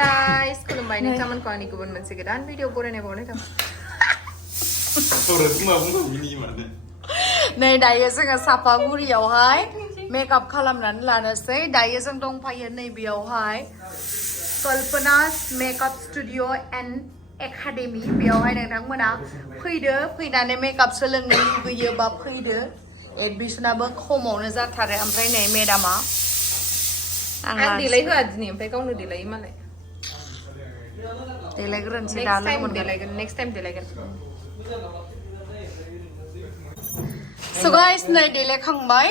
guys, खुलुमबाय नोंथांमोनखौ आंनि गुबुन मोनसे गोदान भिडिअ बरायनाय बावनाय थाबाय। नै दायो जोङो सापागुरियावहाय मेकआप खालामनानै लानोसै। दायो जों दंफायो नैबेयावहाय Kalpana's makeup studio and academy. बेयावहाय नोंथांमोना फैदो, फैनानै मेकआप सोलोंनो लुगैयोबा फैदो। एडमिसनाबो खमावनो जाथारो। ओमफ्राय नै मेडामा आं देलाय होआ दिनै, ओमफ्राय गावनो देलायो मालाय। देलायग्रोनोसै दा लोगो मोनगोन। नेक्स्ट टाइम देलायगोन। So guys, नै देलायखांबाय।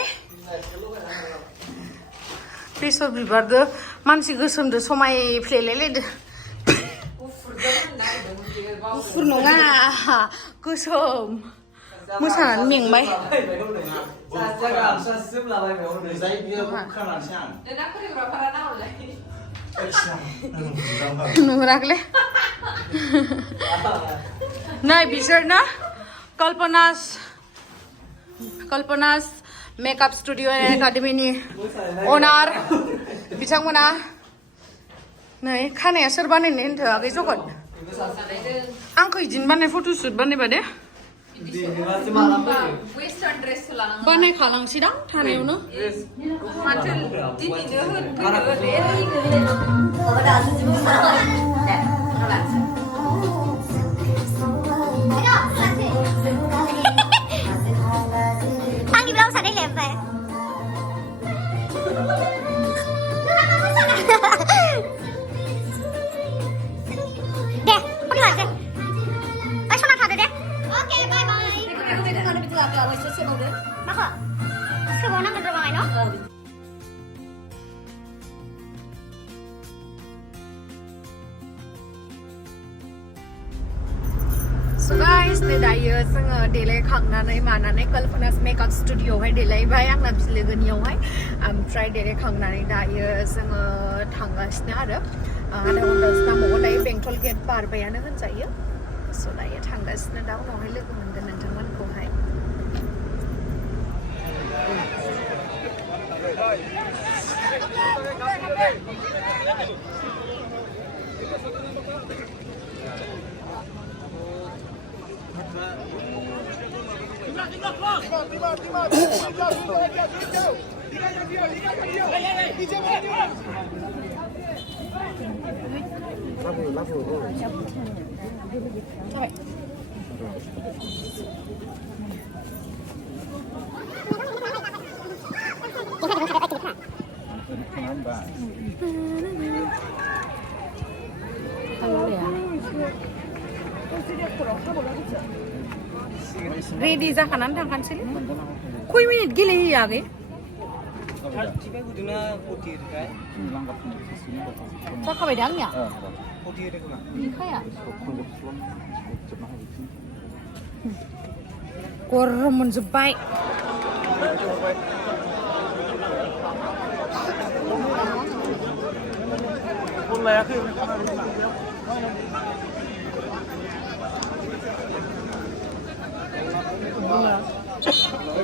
बेसर बिबारदो मानसि गोसोमदो समायफ्लेलायलायदो। गुफुर नङा, गोसोम। मोसानानै मेंबाय। नुहुराखैलै। नै बिसोरना कल्पनास मेकआप स्टुडिअ एन्ड एकाडेमिनि अनार बिथांमोना। नै खानाया सोर बानायनो होनथो आगै जगत? आंखौ इदिनो बानाय फट'शुट बानायबा दे। बानायखालांसैदां थानायावनो। माथो दिनैनो आंनि ब्लाउसआ देलाय ओमफ्राय दे फट' लानोसै। ओइ सना थादो दे। अके बाय बाय। माखौ सोबावनांगोन र' बाङाय न'? So guys, नै दायो जोङो देलायखांनानै मानानै कल्पनास मेकआप स्टुडिअआवहाय देलायबाय आंना बिलोगोनियावहाय। ओमफ्राय देलायखांनानै दायो जोङो थांगासिनो आरो आधा घन्टासो नांबावगोन। दायो बेंटल गेट बारबायानो होनजायो। स' दायो थांगासिनो, दा उनावहाय लोगो मोनगोन नोंथांमोनखौहाय। रेडि जाखानानै थांखानोसैलै। खय मिनिट गेलेहोयो आगै? जाखाबाय दा आंनिया? गरम मोनजोब्बाय।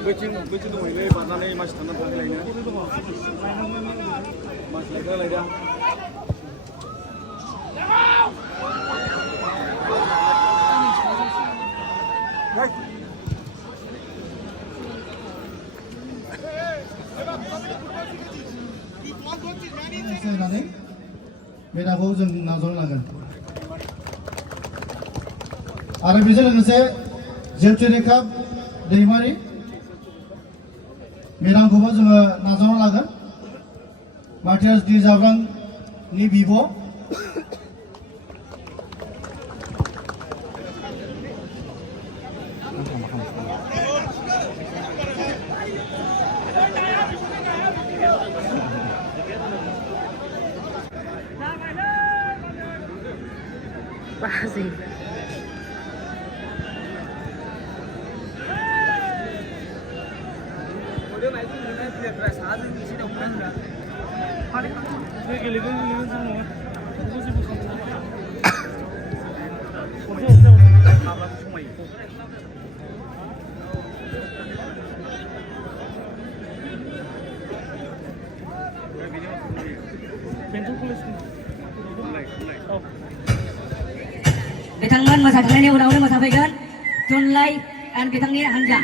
बैथिं दंहैलै बारनानै मानसि थांनानै थांलायनो मानसि लायदा मेदाखौ जों नाजावलांगोन आरो बेजों लोगोसे जेवतिरेखा दैमारि मेदामखौबो जोङो नाजावना लागोन। माथियास डि जाब्रांनि बिब' बाजै बेंटल कलेजनि मोसाखांनायनि उनावनो मोसाफैगोन थुनलाइ एन्ड बिथांनि हान्जा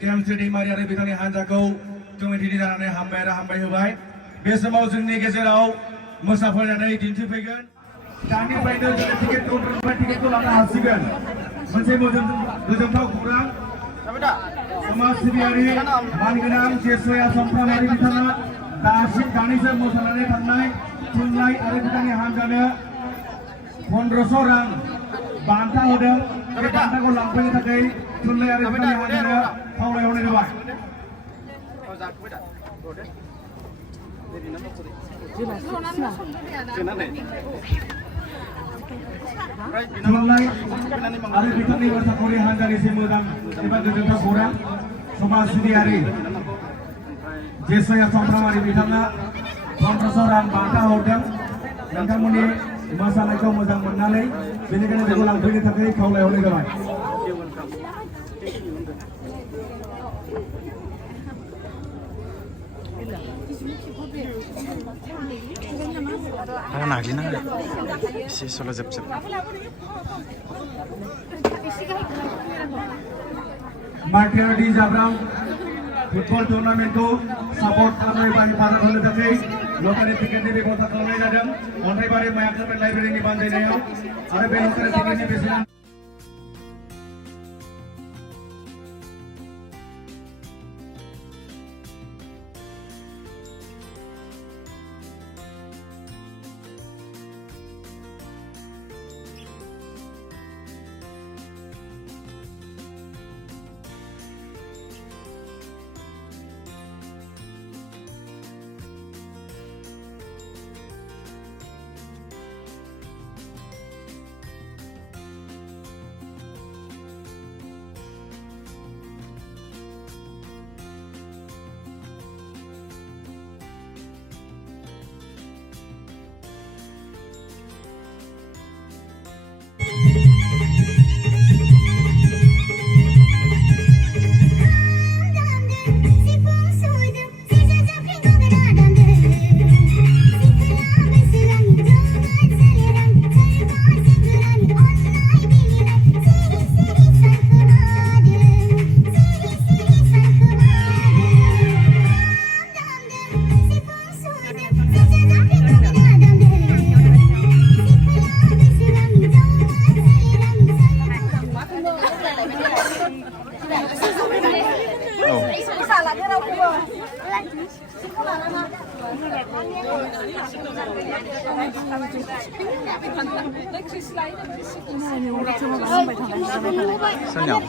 Demonstrate दैमारि आरो बिथांनि हान्जाखौ कमिटिनि जानानै हामबाय आरो हामबाय होबाय बे समाव जोंनि गेजेराव मोसाफैनानै दिन्थिफैगोन दानिफ्रायनो जोङो टिकेट काउन्टारनिफ्राय टिकेटखौ लानो हासिगोन मोनसे गोजोनथाव खौरां समाज सिबियारि मानगोनां जेसय आसाम प्रामारि बिथाङा दानिसो मोसानानै थांनाय थुनलाइ आरो बिथांनि हान्जानो 1500 रां बान्था होदों बे बान्थाखौ लांफैनो थाखाय थुनलाइ आरो बिथांनि हान्जानो खावलायहरनाय जाबाय थुनलाइ आरो बिथांनि मोसाखावरि हान्जानिसिम मोजां एबा गोजोनथाव खौरां समाज सिबियारि जेसय आसाम प्रामारि बिथाङा 1500 रां बान्था हरदों नोंथांमोननि मोसानायखौ मोजां मोननानै बेनिखायनो बेखौ लांफैनो थाखाय खावलायहरनाय जाबाय Parang nagli na. Si solo zep-zep. Martial di Zabrang football tournament ko support खालामनाय बा हेफाजाब होनो थाखाय लकारि टिकेटनि बेबस्था खालामनाय जादों अन्थाइबारि मायाखोरमेन लाइब्रेरिनि बानजायनायाव आरो बे लकारि टिकेटनि बेसेना सोरनियाव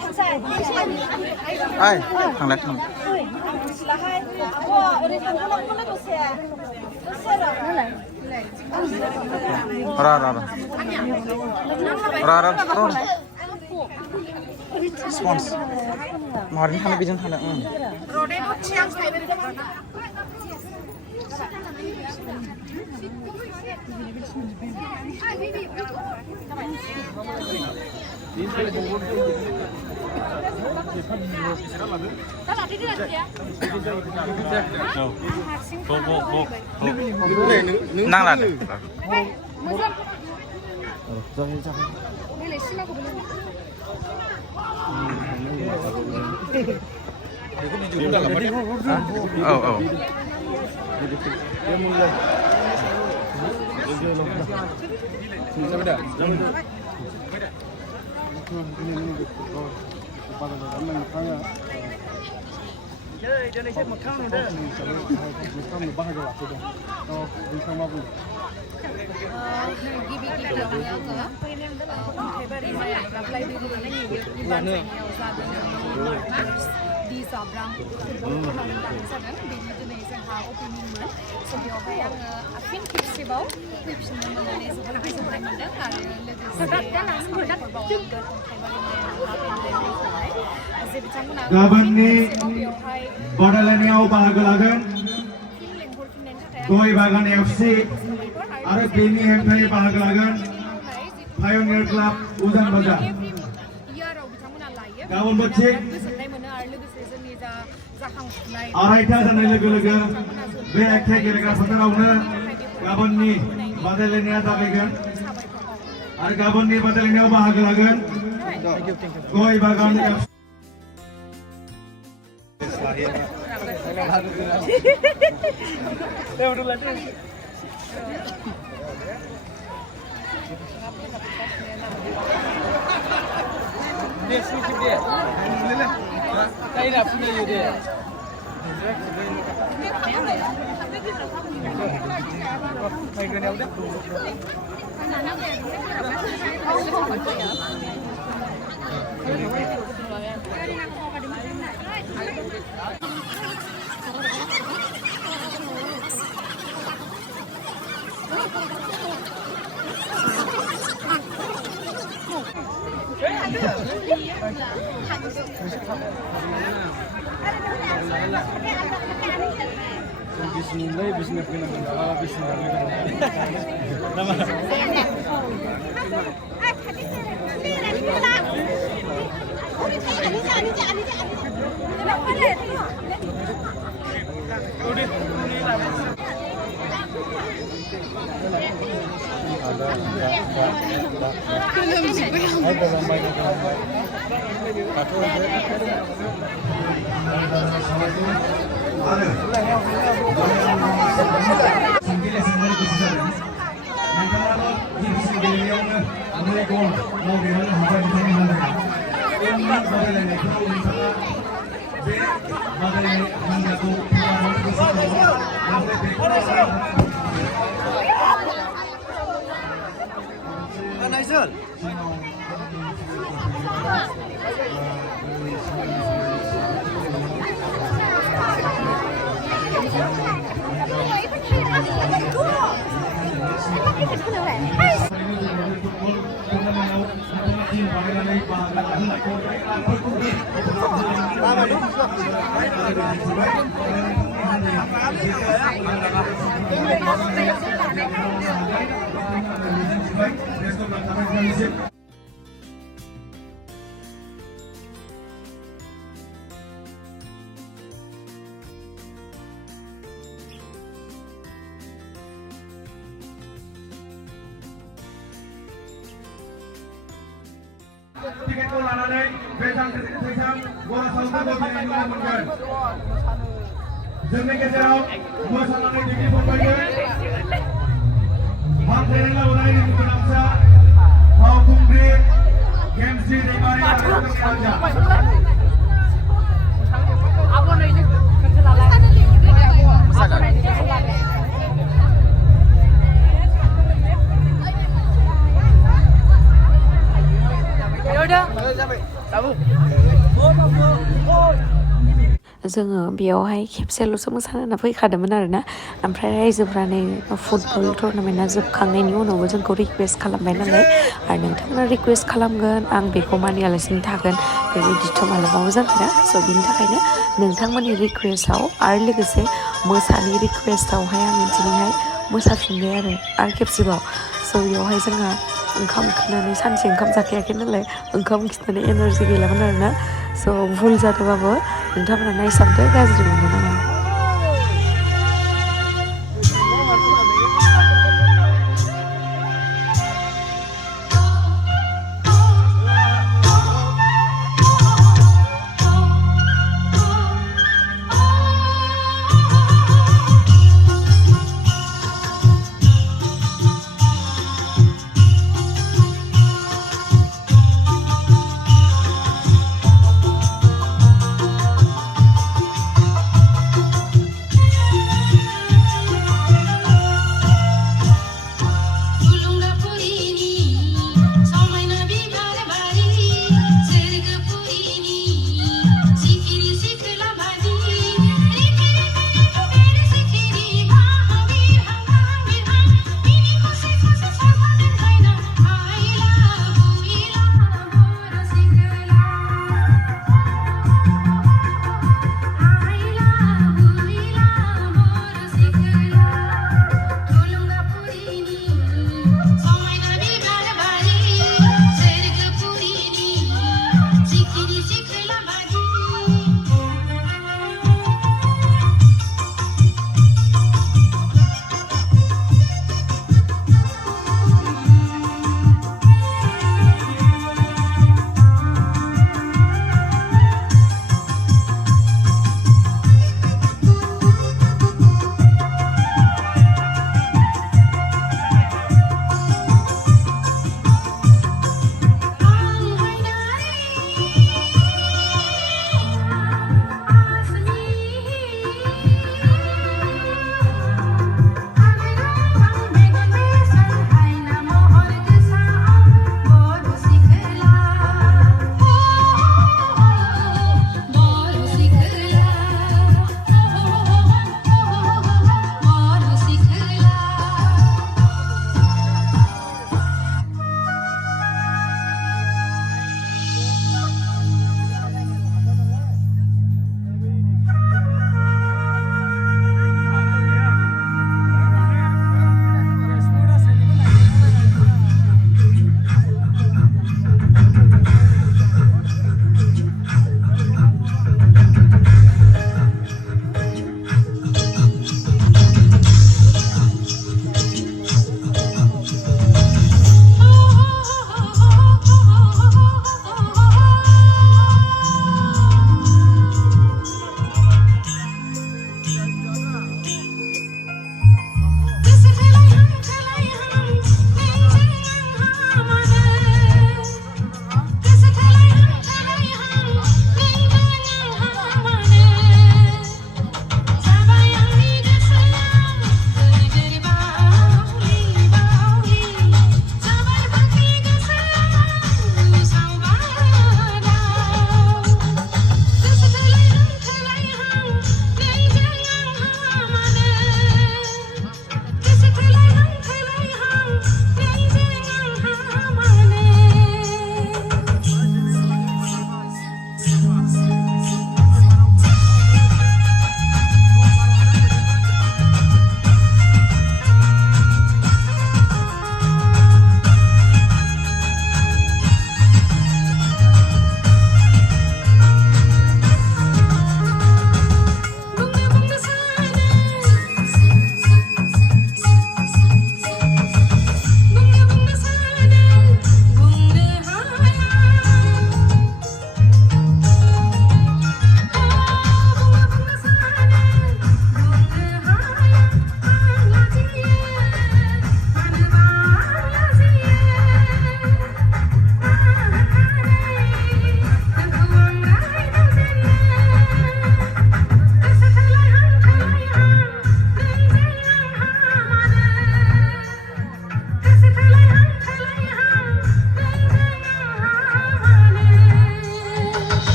ओइ थांलाय थां र स्पन्स माहारिनि थानो बेजों थानो नांला di Sabrang खालामनानै जादों बेनि दिनै जोंहा अपेनिंमोन स' बेयावहाय आङो फिन खेबसेबाव फैफिननो मोननानै जोबोद गोजोननाय मोन्दों आरो लोगोसे जे बिथांमोना गाबोननि बादायलायनायाव बाहागो लागोन गय बागान एफसि आरो बेनि हेंथायै बाहागो लागोन पायनियार क्लाब उजान बाजार गाबोनबो थिग आरायथा जानाय लोगो लोगो बे एखे गेलेग्रा फोथारावनो गाबोननि बादायलायनाया जागायगोन आरो गाबोननि बादायलायनायाव बाहागो लागोन गय बागान टिकेटखौ लानानै बे जांख्रिथायजों गरासावखौ दिनै नुनो मोनगोन जोंनि गेजेराव मोसानानै दिन्थिफुंबायो हांख्रायनाय लाबोनाय गोनांसा फावखुंग्रि गेमस्रि दैमारि आरो हानजा जोङो बेयावहाय खेबसेल'सो मोसानो होनना फैखादोंमोन आरोना ओमफ्राय रायजोफ्रा नै फुटबल टुर्नामेन्टआ जोबखांनायनि उनावबो जोंखौ रिकुवेस्ट खालामबाय नालाय आरो नोंथांमोना रिकुवेस्ट खालामगोन आं बेखौ मानियालासिनो थागोन बेबायदिथ' मालाबाबो जाखाया स' बिनि थाखायनो नोंथांमोननि रिकुवेस्टआव आरो लोगोसे मोसानि रिकुवेस्टआवहाय आङो दिनैहाय मोसाफिनबाय आरो खेबसेबाव स' बेयावहाय जोंहा ओंखाम उखैनानै सानसे ओंखाम जाखायाखै नालाय ओंखाम खिनानै एनारजि गैलामोन आरोना स' भुल जादोंबाबो नोंथांमोना नायसाबदो गाज्रि मोननो नाङा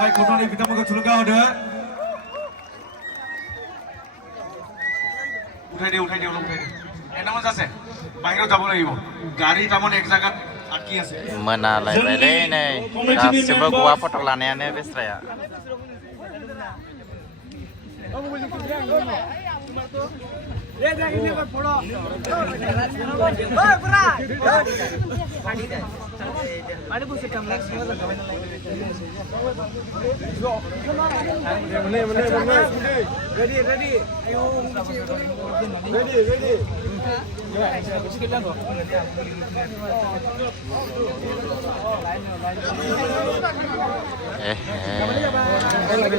Baik, kembali kita mau ke Tulunga udah. Udah deh. Enak mana sih? Bahiru tak boleh ibu. Gari taman ek jagat atki ase. मोनालायबायलै नै गासिबो गवा फट' लानायानो बेस्राया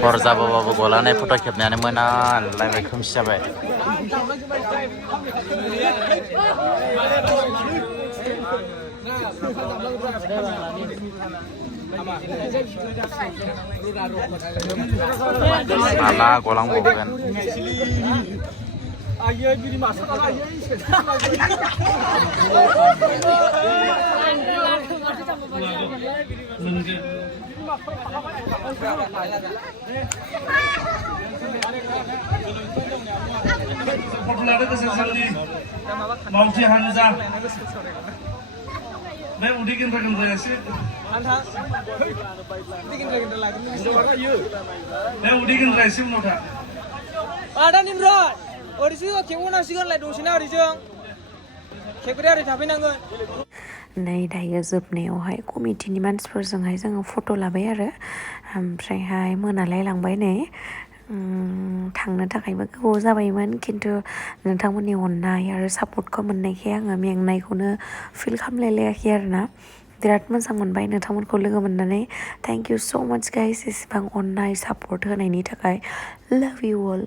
हर जाबाबाबो गलानाय फट' खेबनायानो मोनालायबाय खोमसि जाबाय माला गलांबावगोन Populer kesensangan mau sih Hanza. Nah, udah kan reaksi. Nah, udah kan reaksi menurut. Ada Nimrod. Orisigo kewana sigon lai dosina orisong. Kebri ari tapi nangon. नै दायो जोबनायावहाय कमिटिनि मानसिफोरजोंहाय जोङो फट' लाबाय आरो ओमफ्रायहाय मोनालाय लांबाय नै थांनो थाखायबो गोबाव जाबायमोन खिन्थु नोंथांमोननि अननाय आरो सापर्टखौ मोननायखाय आङो मेंनायखौनो फिल खालामलायलायाखै आरोना बिराद मोजां मोनबाय नोंथांमोनखौ लोगो मोननानै थेंक इउ स' माच गाइस एसेबां अननाय सापर्ट होनायनि थाखाय लाभ इउ अल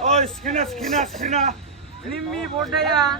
Oh, skina. Nimmi bodaya.